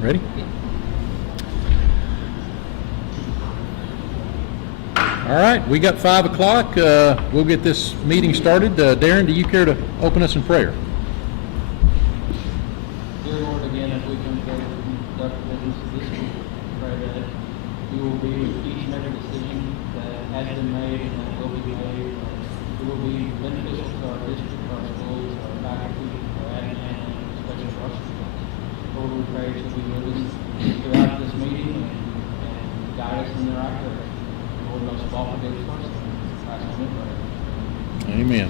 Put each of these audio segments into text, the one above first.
Ready? All right, we got 5 o'clock. We'll get this meeting started. Darren, do you care to open us in prayer? Dear Lord, again, as we come forward to conduct business this week, pray that we will be with each and every decision that has been made and that will be made. It will be beneficial to our district, our schools, our faculty, our admin, and especially for our students. Lord, we pray that we will listen throughout this meeting and guide us in the right direction. Lord, most of all, forgive us first. Christ, we pray. Amen.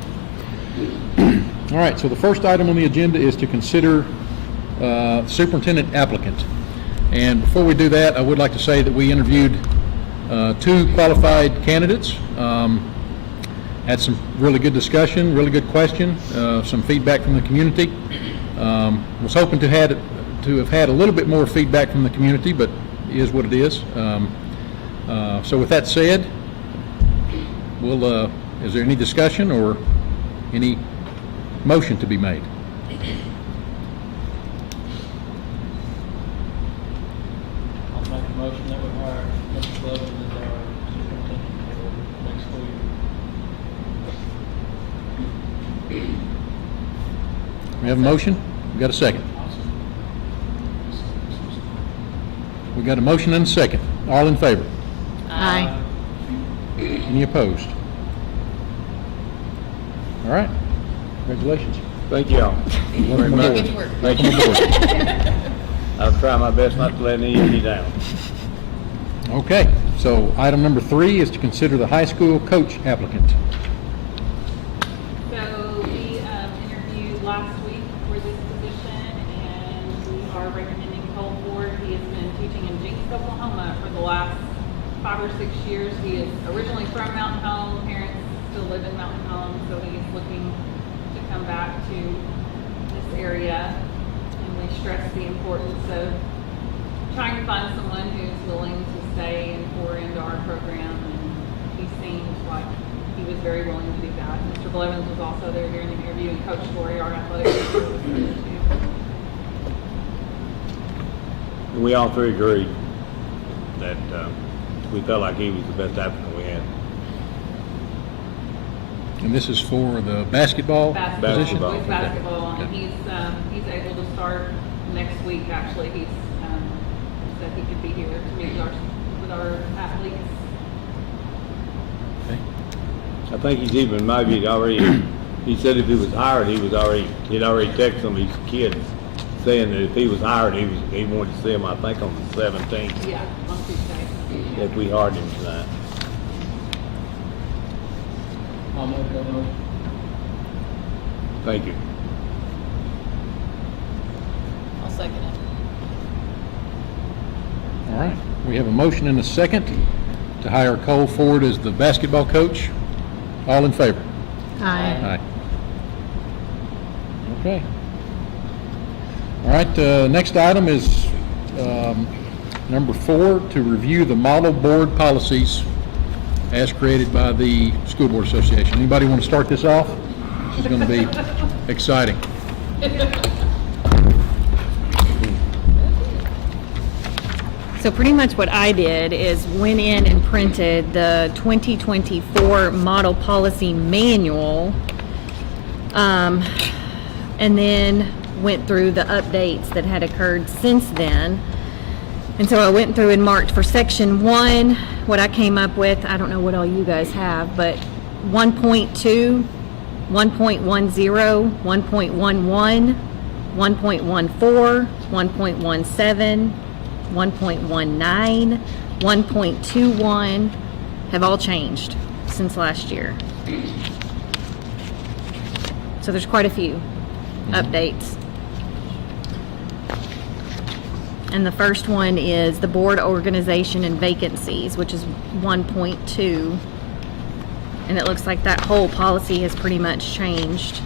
All right, so the first item on the agenda is to consider superintendent applicant. And before we do that, I would like to say that we interviewed 2 qualified candidates. Had some really good discussion, really good question, some feedback from the community. Was hoping to have had a little bit more feedback from the community, but it is what it is. So with that said, we'll, is there any discussion or any motion to be made? I'll make a motion that we hire Mr. Blevins as our superintendent for next school year. We have a motion? We got a second? We got a motion and a second. All in favor? Aye. Any opposed? All right. Congratulations. Thank you all very Welcome much. aboard. Get to work. Thank you. I'll try my best not to let any of you down. Okay, so item number 3 is to consider the high school coach applicant. So we interviewed last week for this position, and we are recommending Cole Ford. He has been teaching in Jinx, Oklahoma for the last 5 or 6 years. He is originally from Mountain Home. Parents still live in Mountain Home, so he's looking to come back to this area. And we stress the importance of trying to find someone who's willing to stay and pour into our program, and he seems like he was very willing to do that. Mr. Blevins was also there during the interview, and Coach Story, our athletic director, was there too. We all 3 agreed that we felt like he was the best applicant we had. And this is for the basketball position? Basketball. Boys basketball, and Okay. he's able to start next week, actually. He's said he could be here to meet with our athletes. Okay. I think he's even maybe already, he said if he was hired, he'd already texted some of his kids saying that if he was hired, he wanted to see him, I think, on the 17th, Yeah, on Tuesday. if we hired him tonight. I'll make that motion. Thank you. I'll second it. All right, we have a motion and a second to hire Cole Ford as the basketball coach. All in favor? Aye. Aye. Okay. All right, next item is number 4, to review the model board policies as created by the School Board Association. Anybody want to start this off? This is going to be exciting. So pretty much what I did is went in and printed the 2024 model policy manual, and then went through the updates that had occurred since then. And so I went through and marked for section 1, what I came up with. I don't know what all you guys have, but 1.2, 1.10, 1.11, 1.14, 1.17, 1.19, 1.21 have all changed since last year. So there's quite a few updates. And the first one is the board organization and vacancies, which is 1.2. And it looks like that whole policy has pretty much changed.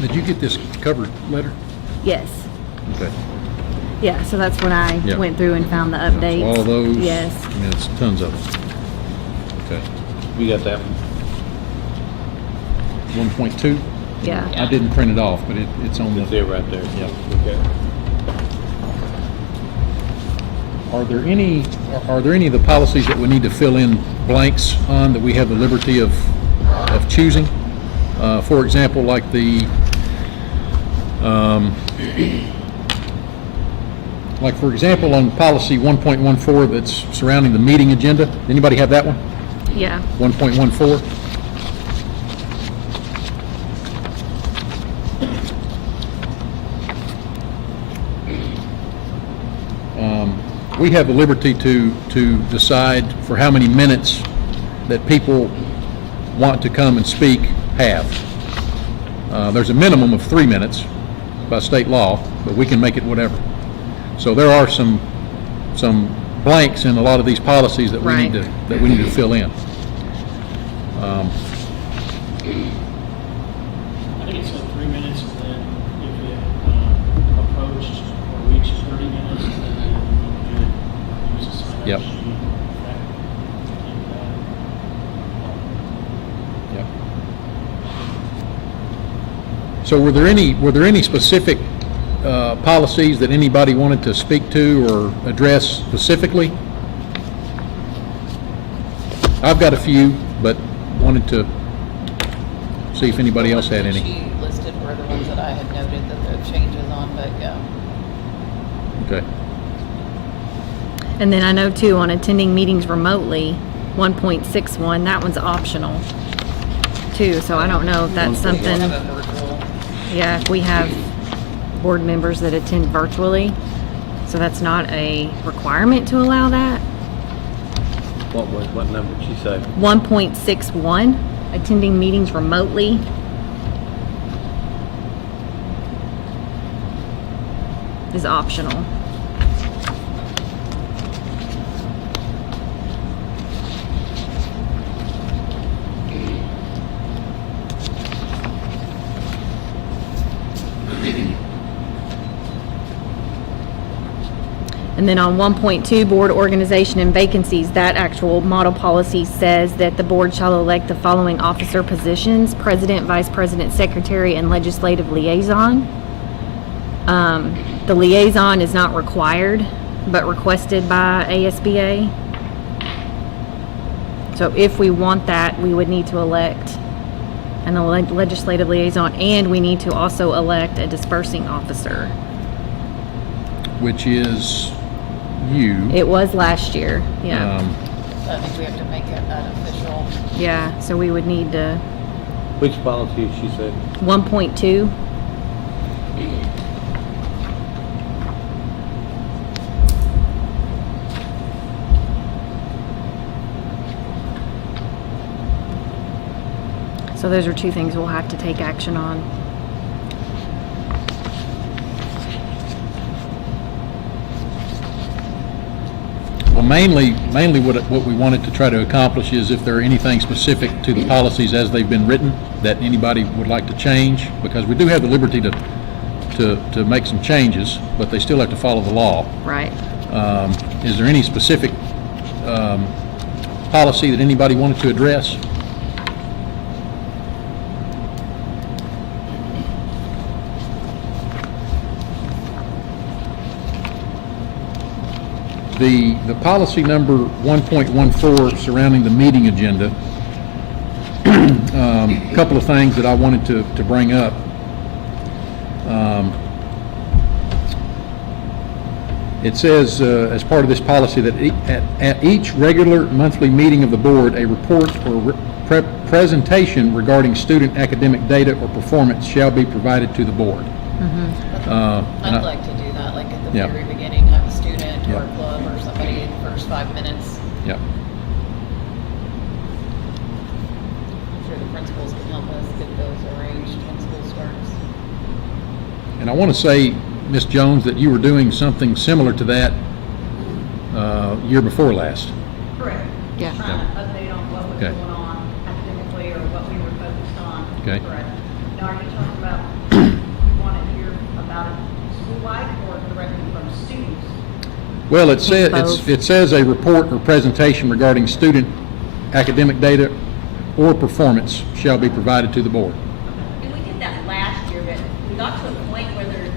Did you get this cover letter? Yes. Okay. Yeah, so that's when I Yeah. went through and found the So updates. all those? Yes. I mean, it's tons of them. Okay. You got that one? 1.2? Yeah. I didn't print it off, but it's on It's the, it right there. Yeah. Okay. are there any of the policies that we need to fill in blanks on that we have the liberty of choosing? For example, like for example, on policy 1.14 that's surrounding the meeting agenda. Anybody have that one? Yeah. 1.14? We have the liberty to decide for how many minutes that people want to come and speak have. There's a minimum of 3 minutes by state law, but we can make it whatever. So there are some blanks in a lot of these policies that we need to fill in. I think it's like 3 minutes, and then if it approached or reached 30 minutes, then you could use a sign-up Yep. sheet. Yep. So were there any specific policies that anybody wanted to speak to or address specifically? I've got a few, but wanted to see if anybody else had any. She listed were the ones that I had noted that there are changes on, but yeah. Okay. And then I know too, on attending meetings remotely, 1.61, that one's optional too, so I don't know if that's something, Have a virtual. yeah, if we have board members that attend virtually, so that's not a requirement to allow that. What number did she say? 1.61, attending meetings remotely. Is optional. And then on 1.2, board organization and vacancies, that actual model policy says that the board shall elect the following officer positions: president, vice president, secretary, and legislative liaison. The liaison is not required, but requested by ASBA. So if we want that, we would need to elect an legislative liaison, and we need to also elect a dispersing officer. Which is you. It was last year, yeah. So I think we have to make it an official. Yeah, so we would need to, Which policy she said? 1.2, so those are two things we'll have to take action on. Well, mainly what we wanted to try to accomplish is if there are anything specific to the policies as they've been written that anybody would like to change, because we do have the liberty to make some changes, but they still have to follow the law. Right. Is there any specific policy that anybody wanted to address? The policy number 1.14 surrounding the meeting agenda, a couple of things that I wanted to bring up. It says, as part of this policy, that at each regular monthly meeting of the board, a report or presentation regarding student academic data or performance shall be provided to the board. And I'd like to do that, like at the Yeah. very beginning, have a student or Yeah. a club or somebody in the first 5 minutes. Yep. I'm sure the principals can help us get those arranged when school starts. And I want to say, Ms. Jones, that you were doing something similar to that year before last. Correct. Yeah. Trying to update on what was Okay. going on academically or what we were focused on. Okay. Correct. Now, are you talking about, you want to hear about it school-wide or directly from students? Well, it says, Both. it says a report or presentation regarding student academic data or performance shall be provided to the board. And we did that last year, but we got to a point where they're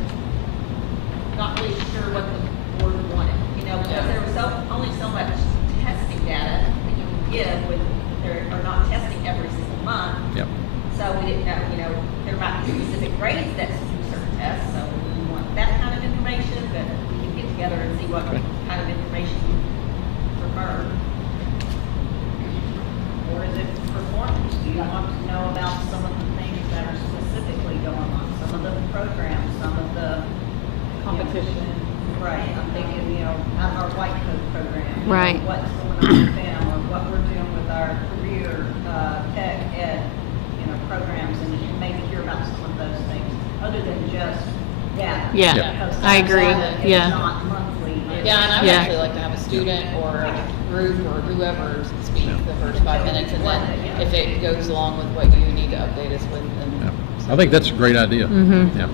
not really sure what the board wanted, you know, because there was only so much testing data that you can give when they are not testing every single month. Yep. So we didn't know, you know, there might be specific grades that do certain tests, so we want that kind of information, but we can get together and see what Okay. kind of information you prefer. Or is it performance? Do you want to know about some of the things that are specifically going on, some of the programs, some of the competition? Right, I'm thinking, you know, out of our white coat program. you know, Right. What's going on with them, or what we're doing with our career, tech ed, you know, programs, and you maybe hear about some of those things, other than just data. Yeah, Yeah. Because I agree. data is Yeah. not monthly. it's- Yeah, and I would Yeah. actually like to have a student or a group or whoever speak the first 5 minutes, and then if it goes along with what you need to update us with, Yeah. then. I think that's a great idea. Mhm. Yeah.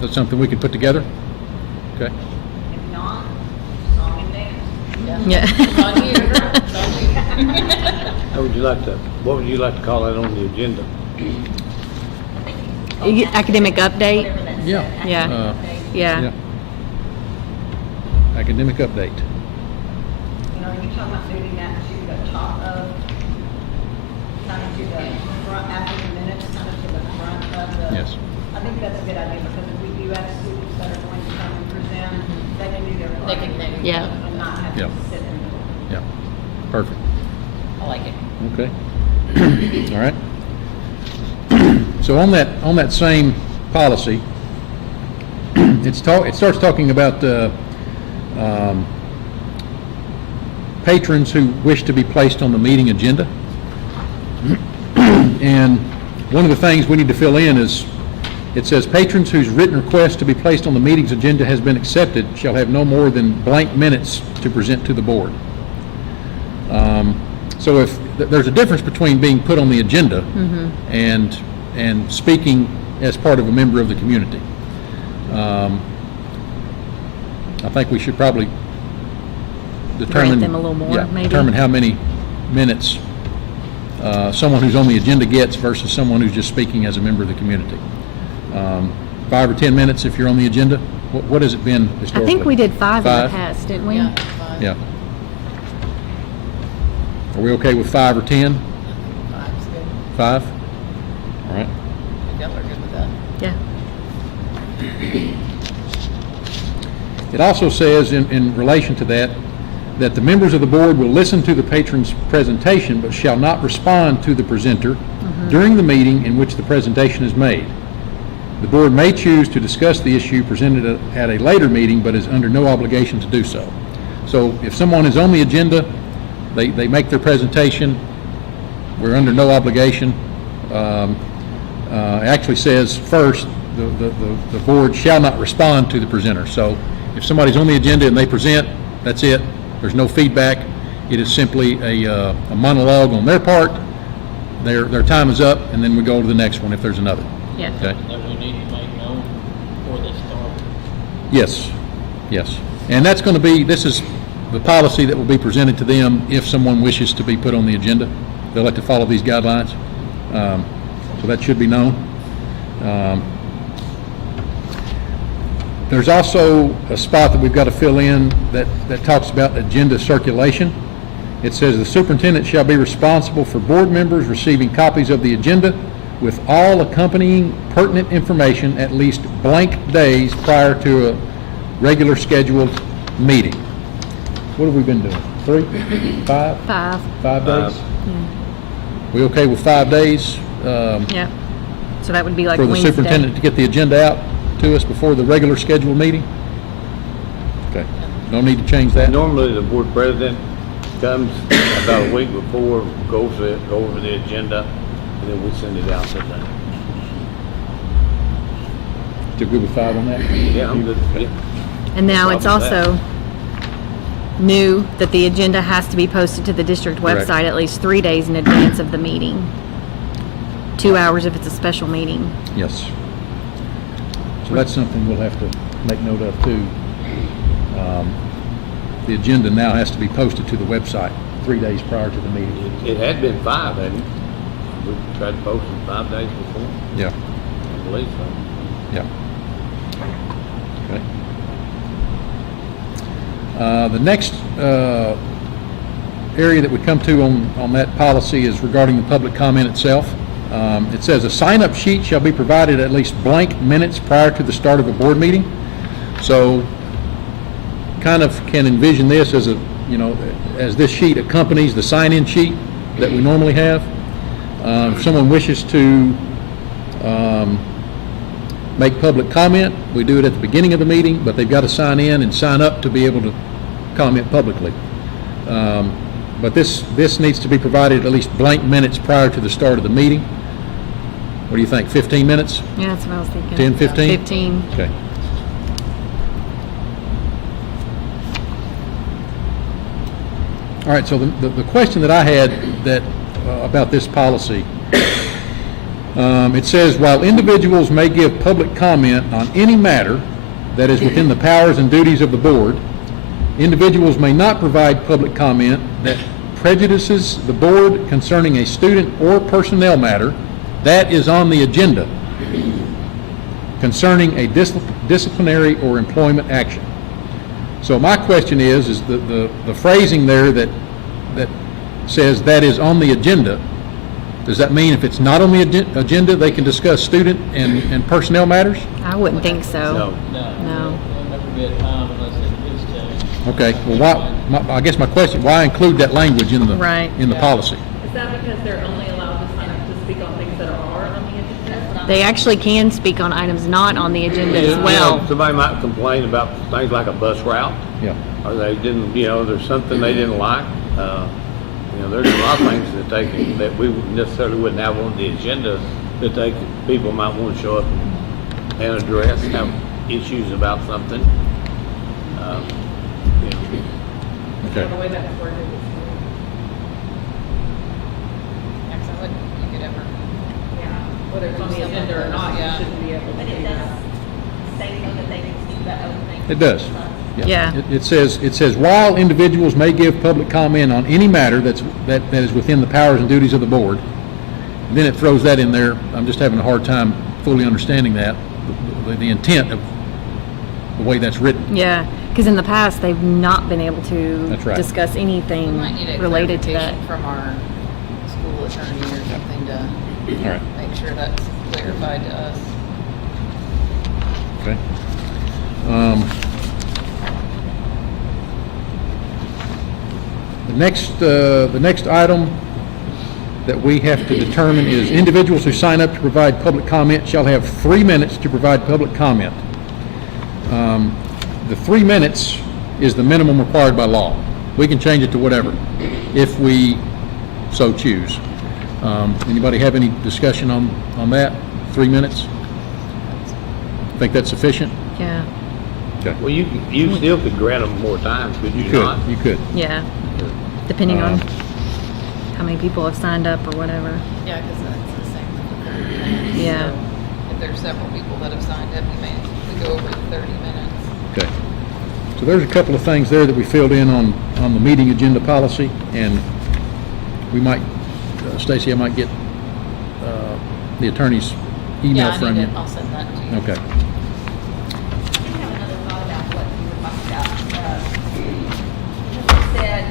That's something we could put together? Okay. If not, song and dance. Yeah. It's on you, it's on you. How would you like to, what would you like to call that on the agenda? Academic update? Whatever that said, Yeah. Yeah. academic Uh, update. Yeah. Academic update. You know, you're talking about moving that to the top of, kind of to the front, after the minutes, kind of to the front of the. Yes. I think that's a good idea, because if we do have students that are going to come and present, they can do their part. They can- Yeah. And not have Yeah. to sit in the. Yeah. Perfect. I like it. Okay. All right. So on that same policy, it starts talking about patrons who wish to be placed on the meeting agenda. And one of the things we need to fill in is, it says patrons whose written request to be placed on the meeting's agenda has been accepted shall have no more than blank minutes to present to the board. So if, there's a difference between being put on the agenda and speaking as part of a member of the community. I think we should probably determine. them a little more, yeah, maybe. Determine how many minutes someone who's on the agenda gets versus someone who's just speaking as a member of the community. 5 or 10 minutes if you're on the agenda? What has it been I historically? think we did 5 in the 5? past, didn't we? Yeah, fine. Yeah. Are we okay with 5 or 10? 5's good. 5? All right. Y'all are good with that. Yeah. It also says in relation to that the members of the board will listen to the patron's presentation but shall not respond to the presenter during the meeting in which the presentation is made. The board may choose to discuss the issue presented at a later meeting but is under no obligation to do so. So if someone is on the agenda, they make their presentation, we're under no obligation. It actually says first, the board shall not respond to the presenter. So if somebody's on the agenda and they present, that's it. There's no feedback. It is simply a monologue on their part. Their time is up, and then we go to the next one if there's another. Yeah. Okay? That we need to make known before they start. Yes, yes. And that's going to be, this is the policy that will be presented to them if someone wishes to be put on the agenda. They'll have to follow these guidelines. So that should be known. There's also a spot that we've got to fill in that talks about agenda circulation. It says the superintendent shall be responsible for board members receiving copies of the agenda with all accompanying pertinent information at least blank days prior to a regular scheduled meeting. What have we been doing? 3? 5? 5. 5 days? We okay with 5 days? Yeah. So that would be like For the Wednesday. superintendent to get the agenda out to us before the regular scheduled meeting? Okay, no need to change that? Normally, the board president comes about a week before, go over the agenda, and then we send it out that day. Still good with 5 on that? Yeah, I'm good. Yeah. And now No it's problem with also new that the agenda has to be posted to the district Correct. website at least 3 days in advance of the meeting. 2 hours if it's a special meeting. Yes. So that's something we'll have to make note of too. the agenda now has to be posted to the website 3 days prior to the meeting. It had been 5, hadn't it? We tried to post it 5 days before, Yeah, I believe so. yeah. Okay. The next area that we come to on that policy is regarding the public comment itself. It says a sign-up sheet shall be provided at least blank minutes prior to the start of a board meeting. So kind of can envision this as as this sheet accompanies the sign-in sheet that we normally have. If someone wishes to make public comment, we do it at the beginning of the meeting, but they've got to sign in and sign up to be able to comment publicly. But this needs to be provided at least blank minutes prior to the start of the meeting. What do you think, 15 minutes? Yeah, that's what I was thinking. 10, 15? 15. Okay. All right, so the question that I had about this policy, it says, while individuals may give public comment on any matter that is within the powers and duties of the board, individuals may not provide public comment that prejudices the board concerning a student or personnel matter that is on the agenda concerning a disciplinary or employment action. So my question is the phrasing there that says that is on the agenda, does that mean if it's not on the agenda, they can discuss student and personnel matters? I wouldn't think so. No. No. There'll never be a time unless it is changed. Okay, well, I guess my question, why include that language in the Right. policy? Is that because they're only allowed to sign up to speak on things that are on the agenda? They actually can speak on items not on the agenda as You know, well. somebody might complain about things like a bus route, Yeah, or they didn't, there's something they didn't like. There's a lot of things that we necessarily wouldn't have on the agenda that people might want to show up and address, have issues about something. okay. The way that's worded is, Yeah, 'cause I wouldn't, you could ever, yeah, whether it's on the agenda or not, you Yeah. shouldn't be able to But do it that. does say though that they can speak about other things. It does. Yeah. It says, while individuals may give public comment on any matter that is within the powers and duties of the board, and then it throws that in there. I'm just having a hard time fully understanding that, the intent of the way that's written. Yeah, because in the past, they've not been able to That's right. discuss we anything might need a related to that. clarification from our school attorney or something to All right, make sure that's clarified to us. okay. The next item that we have to determine is individuals who sign up to provide public comment shall have 3 minutes to provide public comment. The 3 minutes is the minimum required by law. We can change it to whatever, if we so choose. Anybody have any discussion on that? 3 minutes? Think that's sufficient? Yeah, Okay. Well, you still could grant them more time, could you not? You could. yeah, depending on how many people have signed up or whatever. Yeah, because that's the same with the 30 minutes. Yeah. So if there's several people that have signed up, we go over the 30 minutes. Okay. So there's a couple of things there that we filled in on the meeting agenda policy, and we might, Stacy, I might get the attorney's email Yeah, I from need you. it. I'll send that to you. Okay. I do have another thought about what you were talking about. You said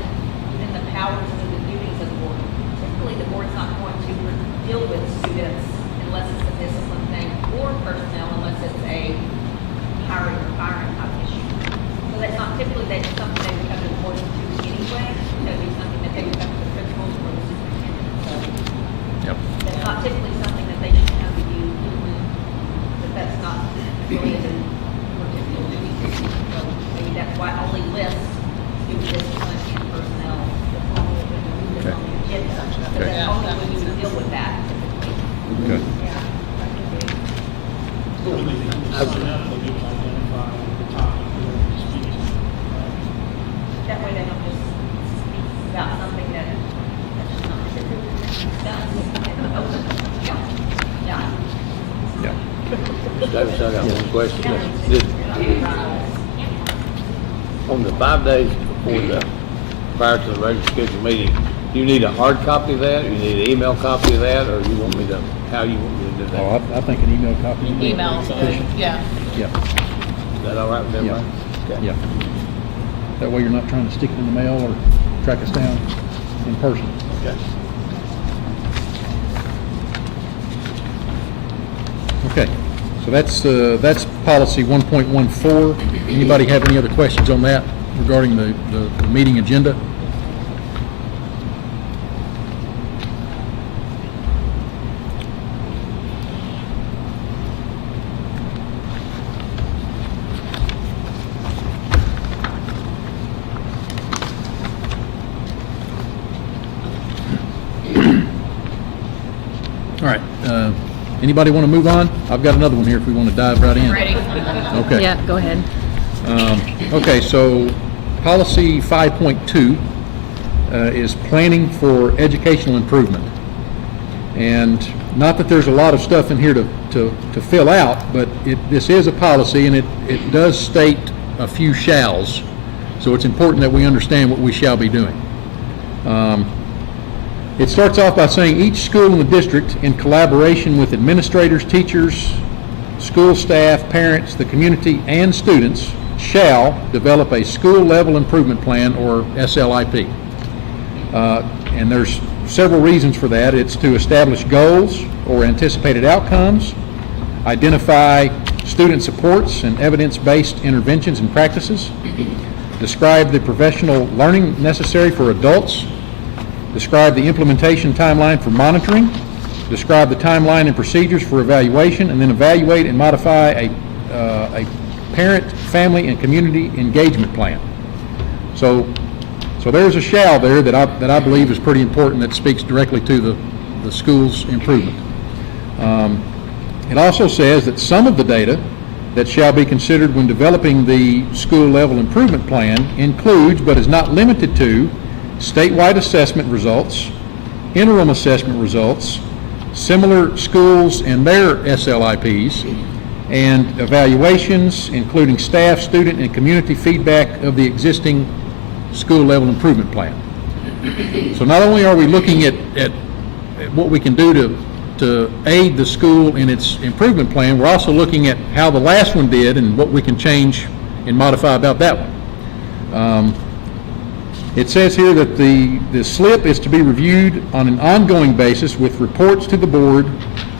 within the powers and the duties of the board. Typically, the board's not going to deal with students unless it's a discipline thing, or personnel unless it's a hiring or firing type issue. So that's not typically something they would come to the board to do anyway. That would be something that they would come to the principals or the superintendent. So Yep. that's not typically something that they should come to you, but that's not really in your typical duties. So maybe that's why it only lists student discipline and personnel. That's only when you Okay. on the agenda. But that's Yeah, only that when makes you sense. deal with that typically. Okay. Yeah. that could be. When they come to sign up, they need to identify the topic they're going to speak to. That way they don't just speak about something that's not typically done. Yeah. Yeah. Yeah. David, I got one question. On the 5 days prior to the regular scheduled meeting. Do you need a hard copy of that, or you need an email copy of that, or you want me to, how you want me to do that? Oh, I think an email copy. Email, yeah. Yeah, Is that all right with everybody? Okay. yeah. That way you're not trying to stick it in the mail or track us down in person. Okay. Okay, so that's policy 1.14. Anybody have any other questions on that regarding the meeting agenda? All right, anybody want to move on? I've got another one here if we want to dive right in. Ready? Okay. Yeah, go ahead. Okay, so policy 5.2 is planning for educational improvement. And not that there's a lot of stuff in here to fill out, but this is a policy and it does state a few shalls. So it's important that we understand what we shall be doing. It starts off by saying each school in the district, in collaboration with administrators, teachers, school staff, parents, the community, and students, shall develop a school-level improvement plan, or SLIP. And there's several reasons for that. It's to establish goals or anticipated outcomes, identify student supports and evidence-based interventions and practices, describe the professional learning necessary for adults, describe the implementation timeline for monitoring, describe the timeline and procedures for evaluation, and then evaluate and modify a parent, family, and community engagement plan. So there's a shall there that I believe is pretty important, that speaks directly to the school's improvement. It also says that some of the data that shall be considered when developing the school level improvement plan includes, but is not limited to, statewide assessment results, interim assessment results, similar schools and their SLIPs, and evaluations, including staff, student, and community feedback of the existing school level improvement plan. So not only are we looking at what we can do to aid the school in its improvement plan, we're also looking at how the last one did and what we can change and modify about that one. It says here that the SLIP is to be reviewed on an ongoing basis with reports to the board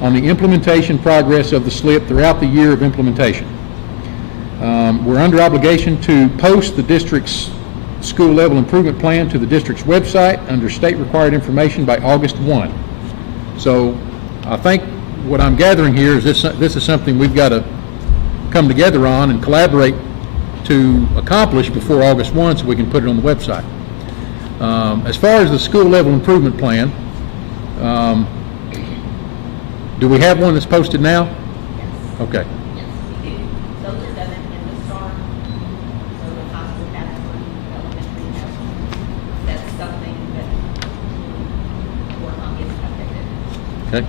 on the implementation progress of the SLIP throughout the year of implementation. We're under obligation to post the district's school level improvement plan to the district's website under state required information by August 1. So I think what I'm gathering here is this is something we've got to come together on and collaborate to accomplish before August 1 so we can put it on the website. As far as the school level improvement plan, do we have one that's posted now? Yes. Okay. Yes, we do. Those are done in the STAR, so the high school has one, elementary has one. That's something that we work on getting updated. Okay.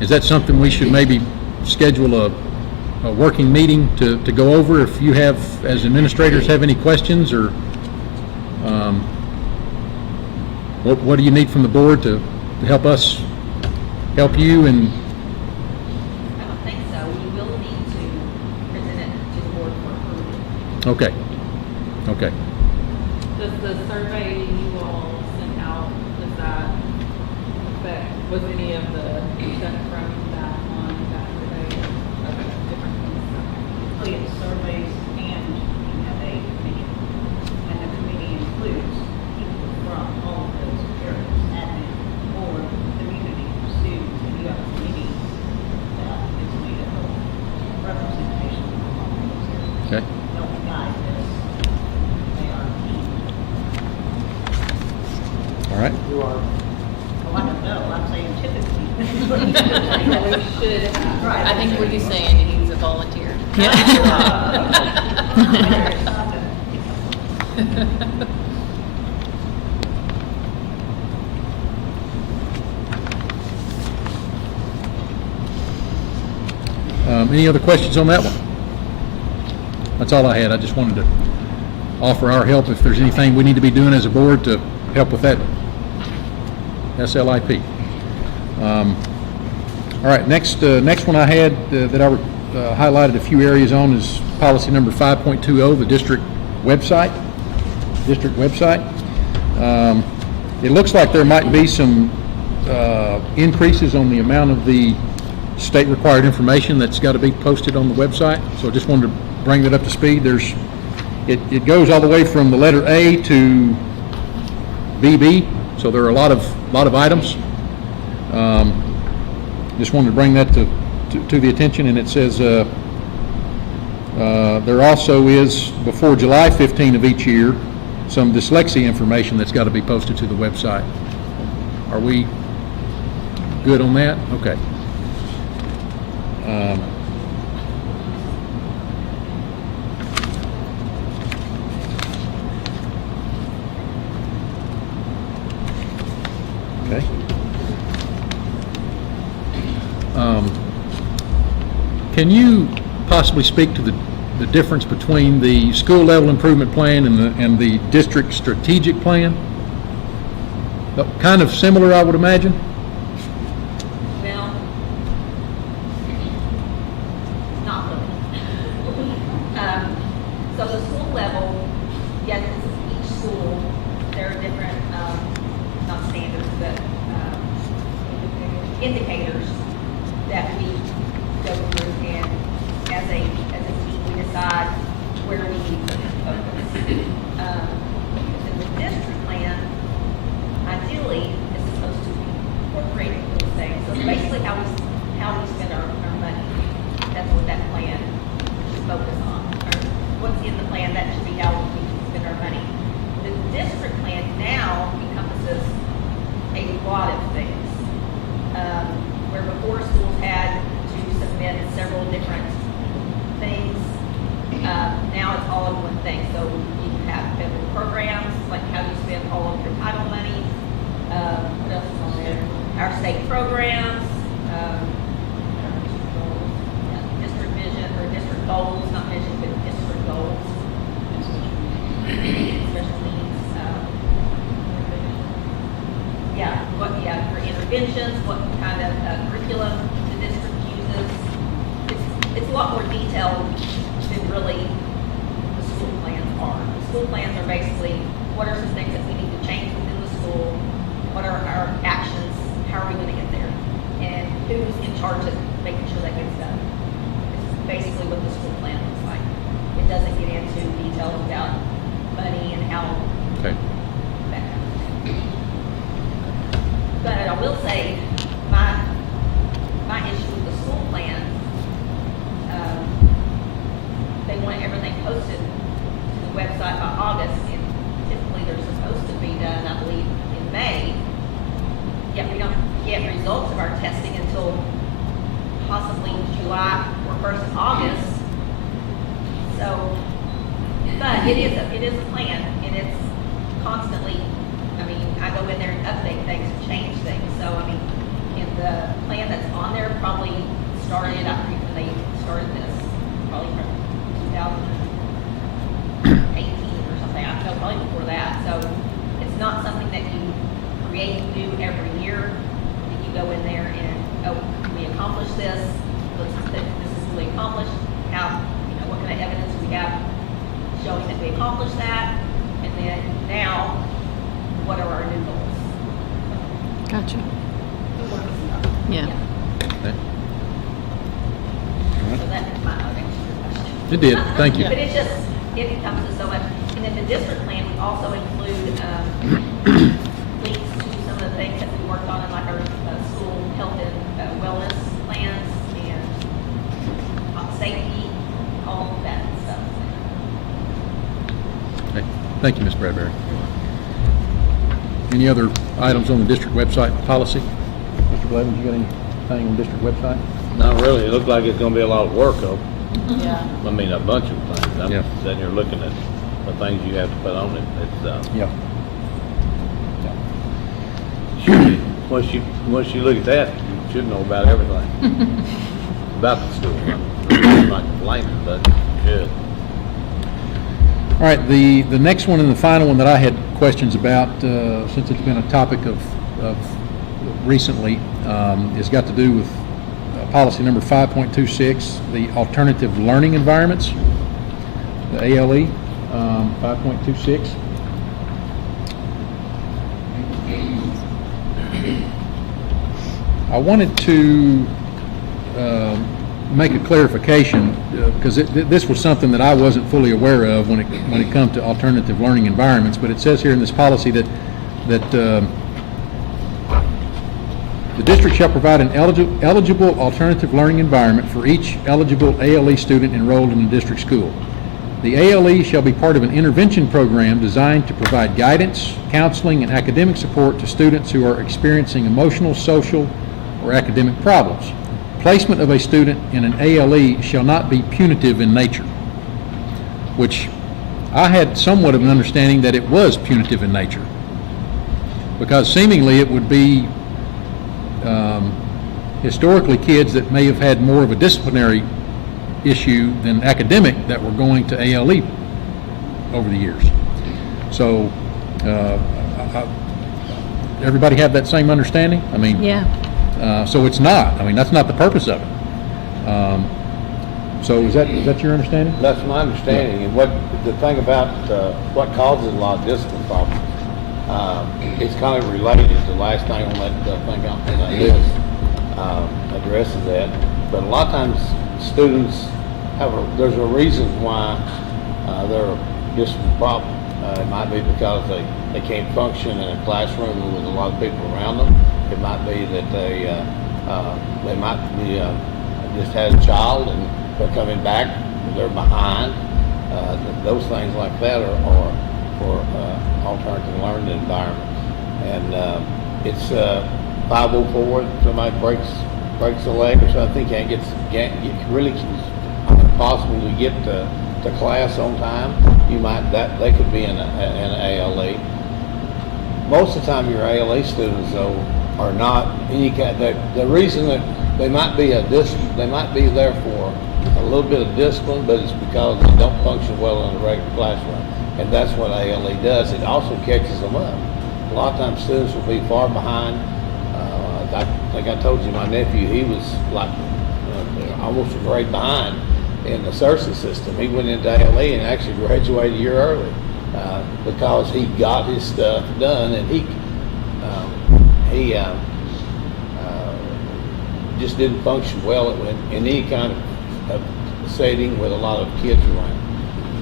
Is that something we should maybe schedule a working meeting to go over if you have, as administrators, have any questions, or what do you need from the board to help us help you? And I don't think so. We will need to present it to the board for approval. okay. Okay. Does the survey you all sent out, does that affect, was any of the stuff from that on that survey? Okay, different things. Oh, yes, surveys, and we have a committee. And the committee includes people from all of those areas, admin, board, community, students, and you have a committee that is made up of representation from all of those areas. Okay. Don't guide this, they are key. All right. Well, I don't know, I'm saying typically. We should have. Right. I think what he's saying, he needs a volunteer. Any other questions on that one? That's all I had. I just wanted to offer our help if there's anything we need to be doing as a board to help with that SLIP. All right, next one I had that I highlighted a few areas on is policy number 5.20, the district website. It looks like there might be some increases on the amount of the state required information that's got to be posted on the website. So I just wanted to bring that up to speed. It goes all the way from the letter A to BB, so there are a lot of items. Just wanted to bring that to the attention, and it says there also is, before July 15 of each year, some dyslexia information that's got to be posted to the website. Are we good on that? Okay. Okay. Can you possibly speak to the difference between the school level improvement plan and the district strategic plan? Kind of similar, I would imagine? Well, not really. So the school level, yes, this is each school, there are different, not standards, but indicators that we go through, and as a team, we decide where we need to focus. In the district plan, ideally, it's supposed to incorporate those things. So basically, how we spend our money. That's what that plan should focus on. Or what's in the plan, that should be how we spend our money. The district plan now encompasses a lot of things. Where before schools had to submit several different things, now it's all in one thing. So you have federal programs, like how you spend all of your title money. What else is on there? Our state programs, district vision, or district goals, not vision, but district goals. Special needs. For interventions, what kind of curriculum the district uses. It's a lot more detailed than really the school plans are. The school plans are basically, what are some things that we need to change within the school? What are our actions? How are we going to get there? And who's in charge of making sure that gets done? It's basically what the school plan looks like. It doesn't get into details about money and how Okay. that kind of thing. But I will say, my issue with the school plan, they want everything posted to the website by August, and typically they're supposed to be done, I believe, in May. Yet we don't get results of our testing until possibly July or first of August. So, but it is a plan, and it's constantly, I go in there and update things and change things. So, and the plan that's on there probably started, I think when they started this, probably from 2018 or something. I know, probably before that. So it's not something that you create new every year. That you go in there and, we accomplished this. This is what we accomplished. How, what kind of evidence we have showing that we accomplished that. And then now, what are our new goals? Gotcha. Yeah. Okay. So that is my answer to your question. It did. Thank you. But it encompasses so much. And then the district plan, we also include links to some of the things that we worked on in like our school health and wellness plans and safety, all of that stuff. Okay. Thank you, Ms. Bradbury. Any other items on the district website policy? Mr. Blevins, you got anything on district website? Not really. It looks like it's gonna be a lot of work, though. Yeah. I mean, a bunch of things. I'm Yeah. sitting here looking at the things you have to put on it. It's, Yeah. once you look at that, you should know about everything. About the school. I'm not complaining, but you should. All right, the next one and the final one that I had questions about, since it's been a topic of recently, has got to do with policy number 5.26, the alternative learning environments, the ALE, 5.26. I wanted to make a clarification, because this was something that I wasn't fully aware of when it comes to alternative learning environments. But it says here in this policy that the district shall provide an eligible alternative learning environment for each eligible ALE student enrolled in a district school. The ALE shall be part of an intervention program designed to provide guidance, counseling, and academic support to students who are experiencing emotional, social, or academic problems. Placement of a student in an ALE shall not be punitive in nature, which I had somewhat of an understanding that it was punitive in nature, because seemingly it would be historically kids that may have had more of a disciplinary issue than academic that were going to ALE over the years. So everybody have that same understanding? I mean, Yeah. So it's not. I mean, that's not the purpose of it. So is that your understanding? That's my understanding, and the thing about what causes a lot of discipline problems, it's kind of related. The last thing on that thing on that list addresses that, but a lot of times students there's a reason why they're a discipline problem. It might be because they can't function in a classroom with a lot of people around them. It might be that they might be just had a child and they're coming back, they're behind. Those things like that are for alternative learning environment. And it's 504. Somebody breaks a leg or something, can't really possible to get to class on time. They could be in an ALE. Most of the time, your ALE students though are not any kind. The reason that they might be there for a little bit of discipline, but it's because they don't function well in a regular classroom, and that's what ALE does. It also catches them up. A lot of times, students will be far behind. I think I told you my nephew, he was like almost a grade behind in the Searcy system. He went into ALE and actually graduated a year early because he got his stuff done, and he just didn't function well in any kind of setting with a lot of kids around.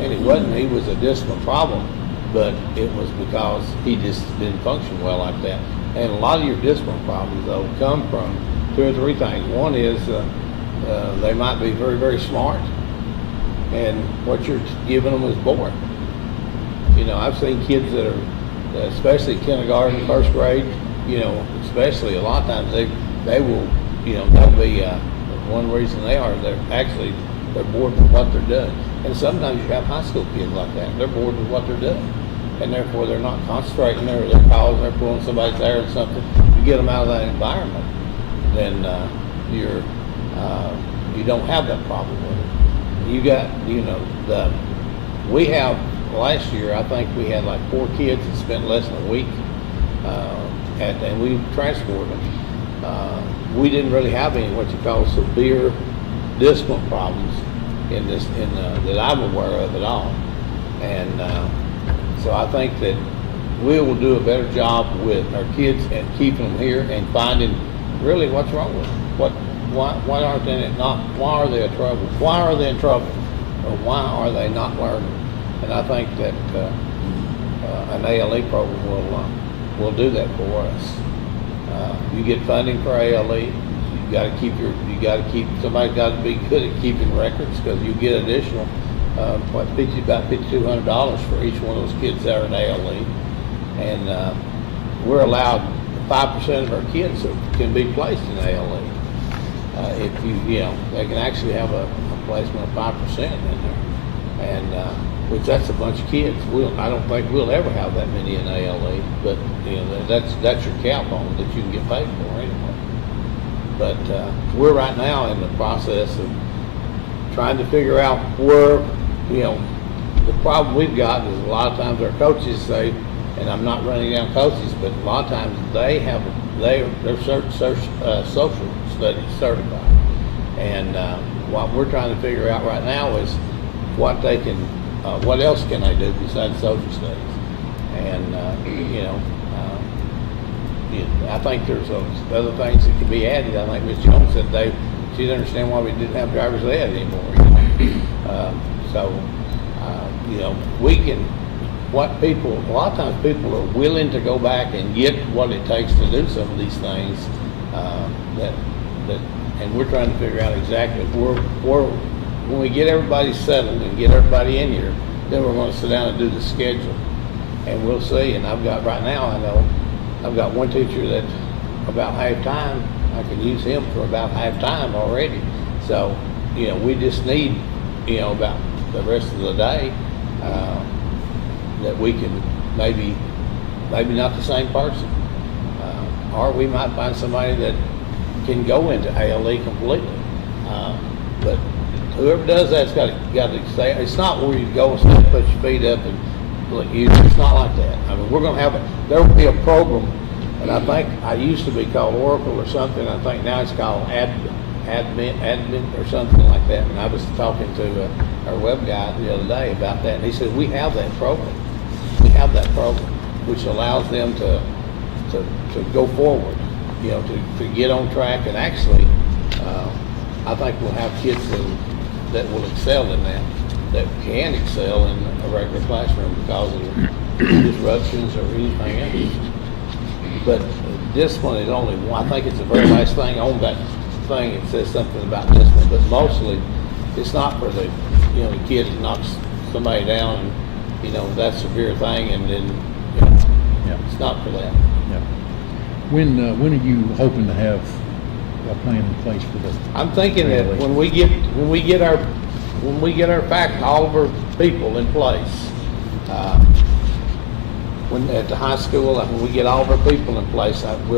And he was a discipline problem, but it was because he just didn't function well like that. And a lot of your discipline problems, though, come from 2 or 3 things. One is they might be very, very smart, and what you're giving them is boring. You know, I've seen kids that are, especially kindergarten, first grade, especially a lot of times they will, they'll be, one reason they're bored with what they're doing. And sometimes you have high school kids like that. They're bored with what they're doing, and therefore they're not concentrating. They're calling, they're pulling somebody's hair or something. You get them out of that environment, then you don't have that problem with it. You got, we have, last year, I think we had like 4 kids that spent less than a week, and we transported them. We didn't really have any what you call severe discipline problems that I'm aware of at all. And so I think that we will do a better job with our kids and keeping them here and finding really what's wrong with them. Why are they in trouble? Why are they in trouble? Or why are they not learning? And I think that an ALE program will do that for us. You get funding for ALE. Somebody's got to be good at keeping records, because you get additional about $5,200 for each one of those kids that are in ALE. And we're allowed 5% of our kids that can be placed in ALE. If they can actually have a placement of 5% in there, and which that's a bunch of kids. I don't think we'll ever have that many in ALE, but that's your cap on that you can get paid for anyway. But we're right now in the process of trying to figure out where the problem we've got is a lot of times our coaches say, and I'm not running down coaches, but a lot of times they're social studies certified. And what we're trying to figure out right now is what they can, what else can they do besides social studies? And, I think there's other things that can be added. I think Ms. Jones said she didn't understand why we didn't have driver's ed anymore. We can, a lot of times people are willing to go back and get what it takes to do some of these things, and we're trying to figure out exactly when we get everybody settled and get everybody in here, then we're going to sit down and do the schedule, and we'll see. And I know I've got one teacher that about half-time, I can use him for about half-time already. So, we just need, about the rest of the day, that we can maybe not the same person. Or we might find somebody that can go into ALE completely. But whoever does that's got to say, it's not where you go and put your feet up and look, it's not like that. I mean, we're going to there will be a program, and I think I used to be called Oracle or something. I think now it's called admin or something like that. And I was talking to our web guy the other day about that, and he said, we have that program. We have that program, which allows them to go forward, to get on track. And actually, I think we'll have kids that will excel in that can excel in a regular classroom because of disruptions or anything else. But discipline is only one. I think it's the very last thing on that thing. It says something about discipline, but mostly it's not for the kid that knocks somebody down and that severe thing, and then it's not for that. Yeah. When are you hoping to have a plan in place for this? I'm thinking that when we get all of our people in place, when at the high school, when we get all of our people in place, we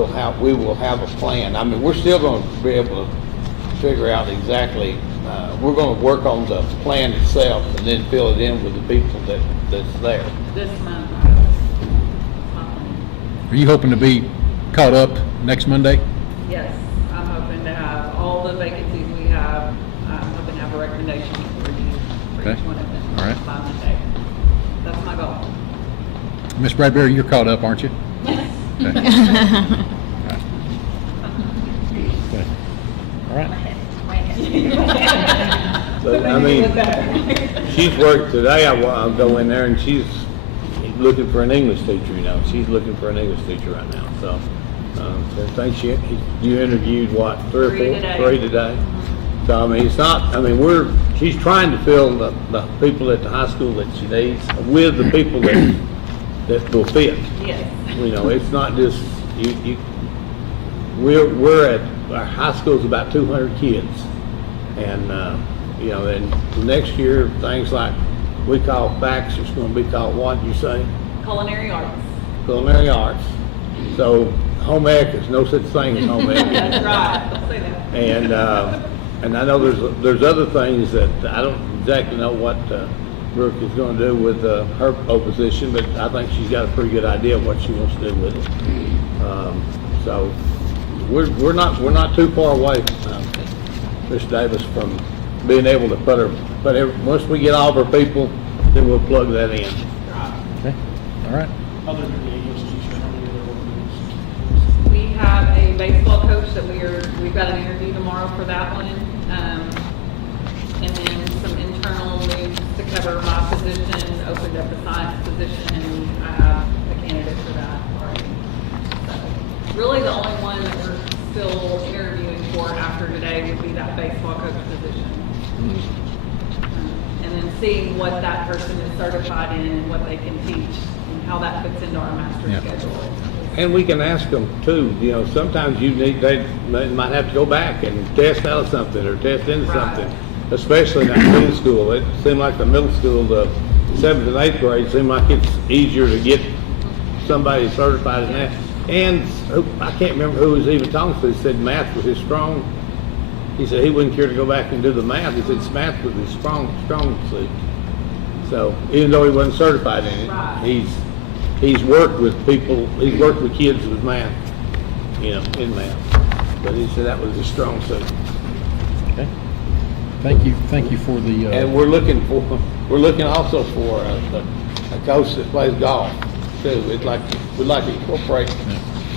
will have a plan. I mean, we're still going to be able to figure out exactly. We're going to work on the plan itself and then fill it in with the people that's there. This month. Are you hoping to be caught up next Monday? Yes, I'm hoping to have all the vacancies we have. I'm hoping to have a recommendation for you for Okay. each one of them. All right. By Monday. That's my goal. Ms. Bradbury, you're caught up, aren't you? Okay. Okay. All right. But I mean, she's worked today. I'll go in there and she's looking for an English teacher. She's looking for an English teacher right now. So, I think you interviewed what, three or four? Three today. So I mean, it's not. I mean, she's trying to fill the people at the high school that she needs with the people that will fit. Yes. It's not just you. We're at our high school's about 200 kids, and and next year things like we call facts, it's going to be called what did you say? Culinary arts. Culinary arts. So home ec is no such thing as home ec. That's right. Don't say that. And I know there's other things that I don't exactly know what Brooke is going to do with her position, but I think she's got a pretty good idea of what she wants to do with it. So we're not too far away, Ms. Davis, from being able to once we get all of our people, then we'll plug that in. Okay. All right. Other than the English teacher, how many other openings? We have a baseball coach that we've got an interview tomorrow for that one. And then some internal moves to cover my position, opened up a science position, and I have a candidate for that already. So really the only one that we're still interviewing for after today would be that baseball coach position. And then seeing what that person is certified in and what they can teach and how that fits into our master's Yeah. schedule. And we can ask them too, sometimes they might have to go back and test out something or test into Right. something, especially in that middle school. It seemed like the middle school, the 7th and 8th grade, seemed like it's easier to get somebody certified in that. And I can't remember who was even talking to, said math was his strong. He said he wouldn't care to go back and do the math. He said math was his strong suit. So even though he wasn't certified in it, Right. he's worked with people, he's worked with kids with math, you know, in math. But he said that was his strong suit. Okay. Thank you for the, And we're looking also for a coach that plays golf too. We'd like to incorporate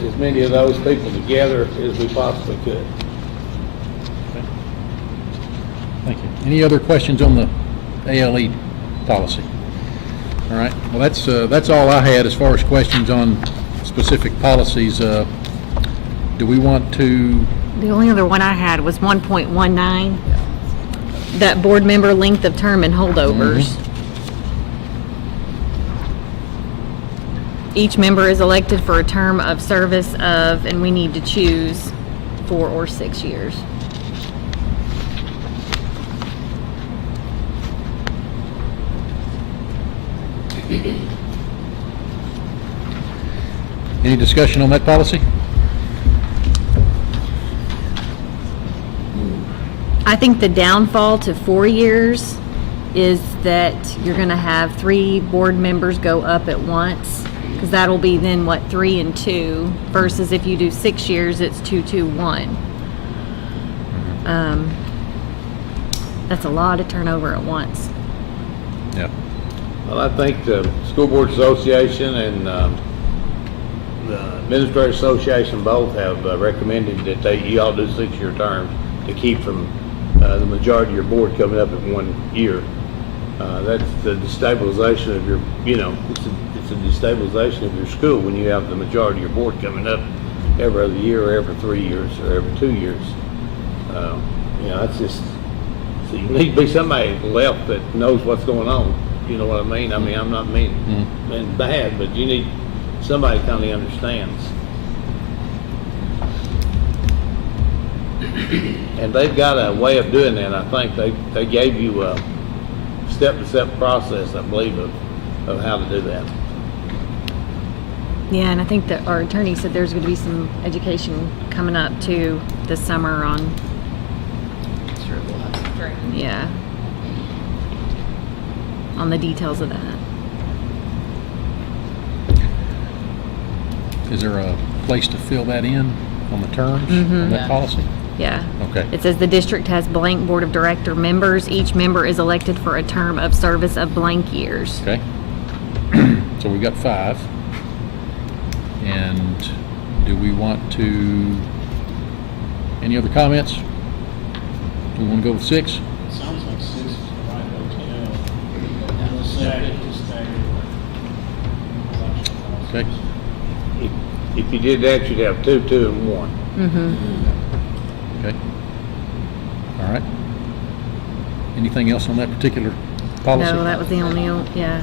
as many of those people together as we possibly could. thank you. Any other questions on the ALE policy? All right, well, that's all I had as far as questions on specific policies. Do we want to, The only other one I had was 1.19, that board member length of term and holdovers. Each member is elected for a term of service of, and we need to choose 4 or 6 years. any discussion on that policy? I think the downfall to 4 years is that you're gonna have 3 board members go up at once, because that'll be then, 3 and 2, versus if you do 6 years, it's 2, 2, 1. That's a lot of turnover at once. Yeah. Well, I think the School Board Association and the Administrator Association both have recommended that you all do 6-year terms to keep from the majority of your board coming up in 1 year. That's the destabilization of your, you know, it's a destabilization of your school when you have the majority of your board coming up every other year, or every 3 years, or every 2 years. You know, that's just, so you need to be somebody left that knows what's going on. You know what I mean? I mean, I'm not mean bad, but you need somebody that kind of understands. And they've got a way of doing that. I think they gave you a step-to-step process, I believe, of how to do that. Yeah, and I think that our attorney said there's gonna be some education coming up too this summer on, Sure, we'll have some training. yeah, on the details of that. Is there a place to fill that in on the terms on that Yeah. policy? Yeah. Okay. It says the district has blank board of director members. Each member is elected for a term of service of blank years. Okay. So we've got 5. And do we want to, any other comments? Do we want to go with 6? It sounds like 6 is the right hotel. And the second is staggered election Okay. policies. If you did that, you'd have 2, 2, and 1. Okay. All right. Anything else on that particular policy? No, that was the only, yeah.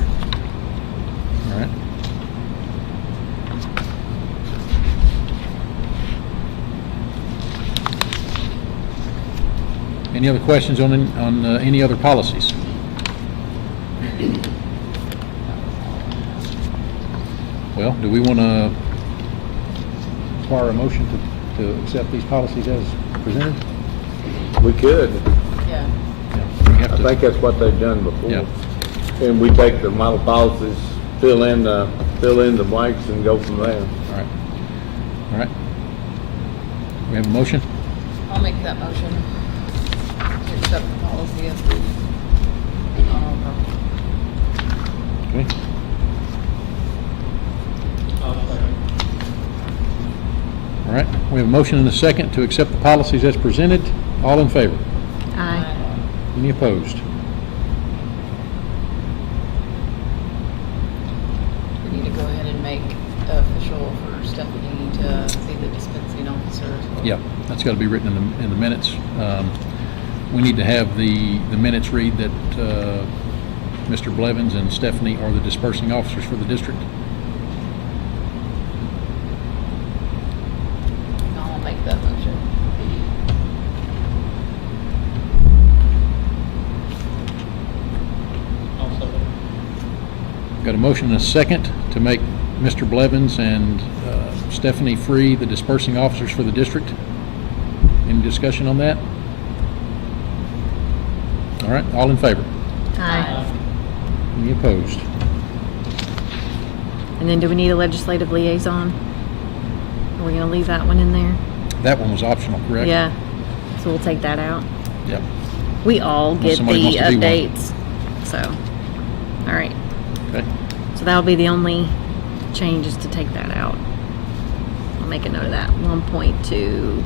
All right. Any other questions on any other policies? Well, do we want to require a motion to accept these policies as presented? We could. Yeah. We have I to- think that's what they've done before. Yeah. And we take the model policies, fill in the blanks, and go from there. All right. All right. We have a motion? I'll make that motion to accept the policy as we, Okay. All right. We have a motion and a second to accept the policies as presented. All in favor? Aye. Any opposed? we need to go ahead and make official for Stephanie to be the dispensing officer as well. Yeah, that's got to be written in the minutes. We need to have the minutes read that Mr. Blevins and Stephanie are the dispersing officers for the district. I'll make that motion. Also, Got a motion and a second to make Mr. Blevins and Stephanie Free the dispersing officers for the district. Any discussion on that? All right, all in favor? Aye. Any opposed? And then do we need a legislative liaison? Are we gonna leave that one in there? That one was optional, correct? Yeah, so we'll take that out. Yep. We all Unless get the somebody wants to be one. updates, so, all right. Okay. So that'll be the only change, is to take that out. I'll make a note of that, 1.2.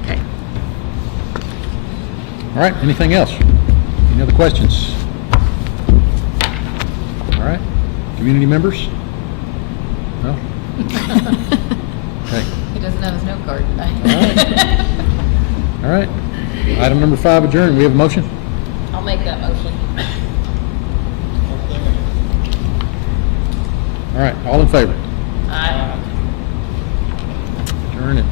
Okay. All right, anything else? Any other questions? All right, community members? No? Okay, He doesn't have his note card tonight. all right. Item number 5, adjourned. We have a motion? I'll make that motion. All right, all in favor? Aye. Adjourn it.